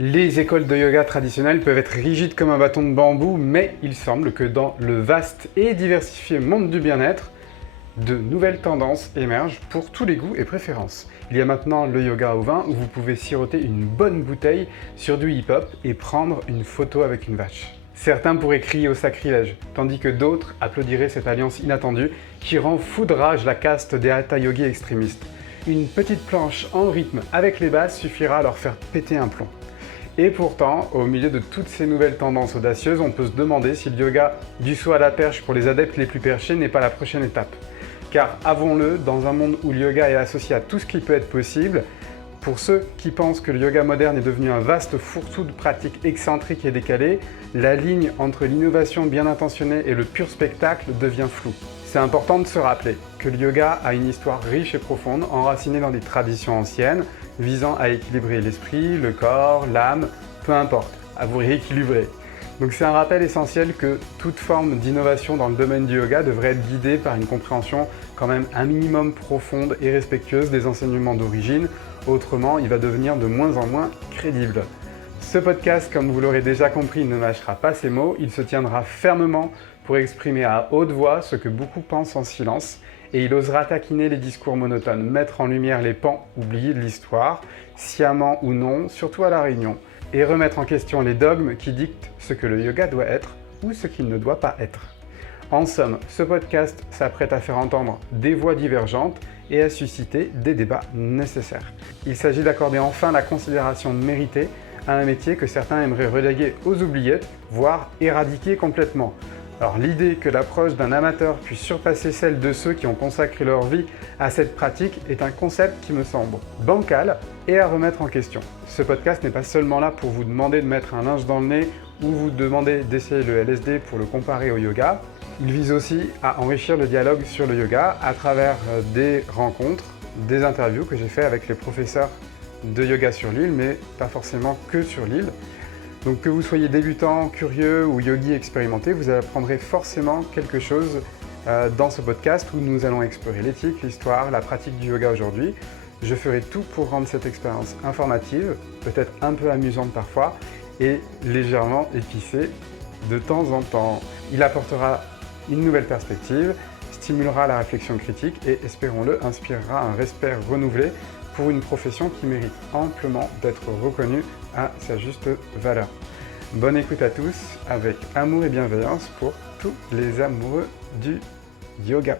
Les écoles de yoga traditionnelles peuvent être rigides comme un bâton de bambou, mais il semble que dans le vaste et diversifié monde du bien-être, de nouvelles tendances émergent pour tous les goûts et préférences. Il y a maintenant le yoga au vin où vous pouvez siroter une bonne bouteille sur du hip-hop et prendre une photo avec une vache. Certains pourraient crier au sacrilège, tandis que d'autres applaudiraient cette alliance inattendue qui rend fou de rage la caste des hatha yogis extrémistes. Une petite planche en rythme avec les basses suffira à leur faire péter un plomb. Et pourtant, au milieu de toutes ces nouvelles tendances audacieuses, on peut se demander si le yoga du saut à la perche pour les adeptes les plus perchés n'est pas la prochaine étape. Car avouons-le, dans un monde où le yoga est associé à tout ce qui peut être possible, pour ceux qui pensent que le yoga moderne est devenu un vaste fourre-tout de pratiques excentriques et décalées, la ligne entre l'innovation bien intentionnée et le pur spectacle devient floue. C'est important de se rappeler que le yoga a une histoire riche et profonde, enracinée dans des traditions anciennes, visant à équilibrer l'esprit, le corps, l'âme, peu importe, à vous rééquilibrer. Donc c'est un rappel essentiel que toute forme d'innovation dans le domaine du yoga devrait être guidée par une compréhension quand même un minimum profonde et respectueuse des enseignements d'origine, autrement il va devenir de moins en moins crédible. Ce podcast, comme vous l'aurez déjà compris, ne mâchera pas ses mots, il se tiendra fermement pour exprimer à haute voix ce que beaucoup pensent en silence, et il osera taquiner les discours monotones, mettre en lumière les pans oubliés de l'histoire, sciemment ou non, surtout à La Réunion, et remettre en question les dogmes qui dictent ce que le yoga doit être ou ce qu'il ne doit pas être. En somme, ce podcast s'apprête à faire entendre des voix divergentes et à susciter des débats nécessaires. Il s'agit d'accorder enfin la considération méritée à un métier que certains aimeraient reléguer aux oubliettes, voire éradiquer complètement. Alors l'idée que l'approche d'un amateur puisse surpasser celle de ceux qui ont consacré leur vie à cette pratique est un concept qui me semble bancal et à remettre en question. Ce podcast n'est pas seulement là pour vous demander de mettre un linge dans le nez ou vous demander d'essayer le LSD pour le comparer au yoga. Il vise aussi à enrichir le dialogue sur le yoga à travers des rencontres, des interviews que j'ai fait avec les professeurs de yoga sur l'île, mais pas forcément que sur l'île. Donc que vous soyez débutant, curieux ou yogi expérimenté, vous apprendrez forcément quelque chose dans ce podcast où nous allons explorer l'éthique, l'histoire, la pratique du yoga aujourd'hui. Je ferai tout pour rendre cette expérience informative, peut-être un peu amusante parfois, et légèrement épicée de temps en temps. Il apportera une nouvelle perspective, stimulera la réflexion critique et, espérons-le, inspirera un respect renouvelé pour une profession qui mérite amplement d'être reconnue à sa juste valeur. Bonne écoute à tous avec amour et bienveillance pour tous les amoureux du yoga.